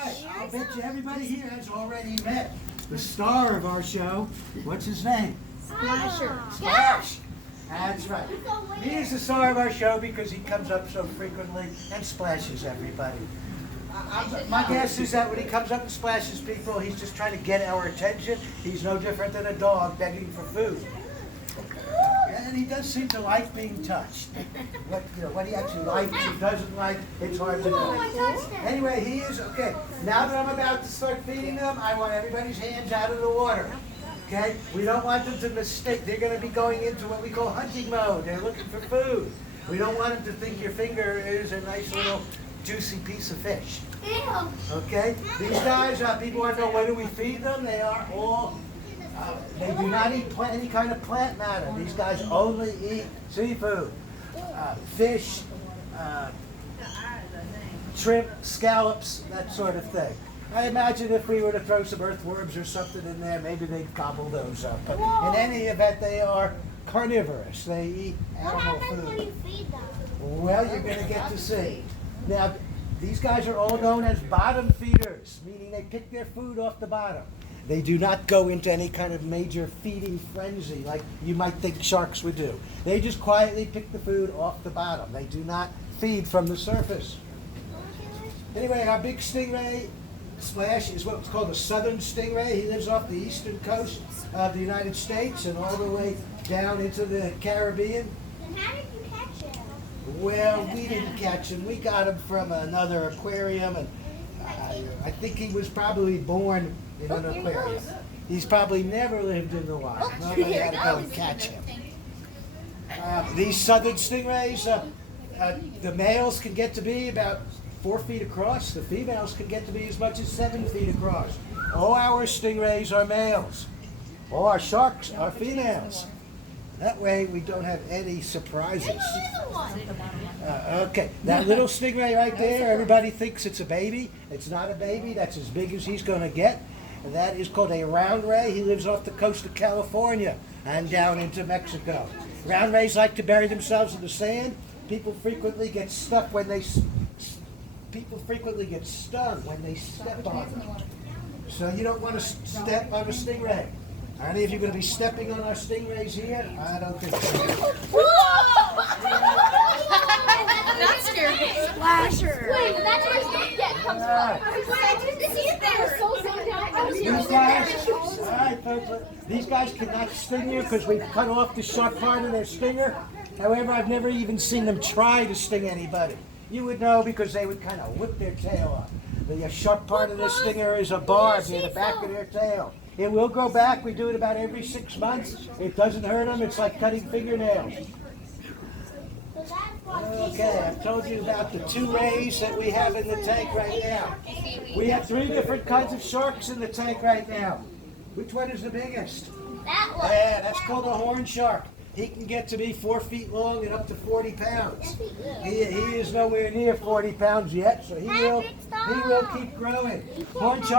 I bet you everybody here has already met the star of our show. What's his name? Splasher. Splash! That's right. He is the star of our show because he comes up so frequently and splashes everybody. My guess is that when he comes up and splashes people, he's just trying to get our attention. He's no different than a dog begging for food. And he does seem to like being touched. What he actually likes or doesn't like, it's hard to know. Anyway, he is, okay, now that I'm about to start feeding them, I want everybody's hands out of the water. Okay? We don't want them to mistake. They're going to be going into what we call hunting mode. They're looking for food. We don't want them to think your finger is a nice little juicy piece of fish. Okay? These guys, people want to know when do we feed them. They are all, they do not eat any kind of plant matter. These guys only eat seafood, fish, shrimp, scallops, that sort of thing. I imagine if we were to throw some earthworms or something in there, maybe they'd gobble those up. But in any event, they are carnivorous. They eat animal food. What happens when you feed them? Well, you're going to get to see. Now, these guys are all known as bottom feeders, meaning they pick their food off the bottom. They do not go into any kind of major feeding frenzy like you might think sharks would do. They just quietly pick the food off the bottom. They do not feed from the surface. Anyway, our big stingray, Splash, is what's called a southern stingray. He lives off the eastern coast of the United States and all the way down into the Caribbean. Then how did you catch him? Well, we didn't catch him. We got him from another aquarium, and I think he was probably born in an aquarium. He's probably never lived in the wild. Nobody had to go and catch him. These southern stingrays, the males can get to be about 4 feet across. The females can get to be as much as 7 feet across. All our stingrays are males. All our sharks are females. That way we don't have any surprises. Okay, that little stingray right there, everybody thinks it's a baby. It's not a baby. That's as big as he's going to get. And that is called a round ray. He lives off the coast of California and down into Mexico. Round rays like to bury themselves in the sand. People frequently get stuck when they stung when they step on them. So you don't want to step on a stingray. Are any of you going to be stepping on our stingrays here? I don't think so. That's scary. Splasher. Wait, that's where his death comes from. These guys cannot sting you because we've cut off the sharp part of their stinger. However, I've never even seen them try to sting anybody. You would know because they would kind of whip their tail up. The sharp part of the stinger is a barb near the back of their tail. It will grow back. We do it about every 6 months. It doesn't hurt them. It's like cutting fingernails. Okay, I've told you about the 2 rays that we have in the tank right now. We have 3 different kinds of sharks in the tank right now. Which one is the biggest? That one. Yeah, that's called a horn shark. He can get to be 4 feet long and up to 40 pounds. He is nowhere near 40 pounds yet, so he will keep growing. Horn shark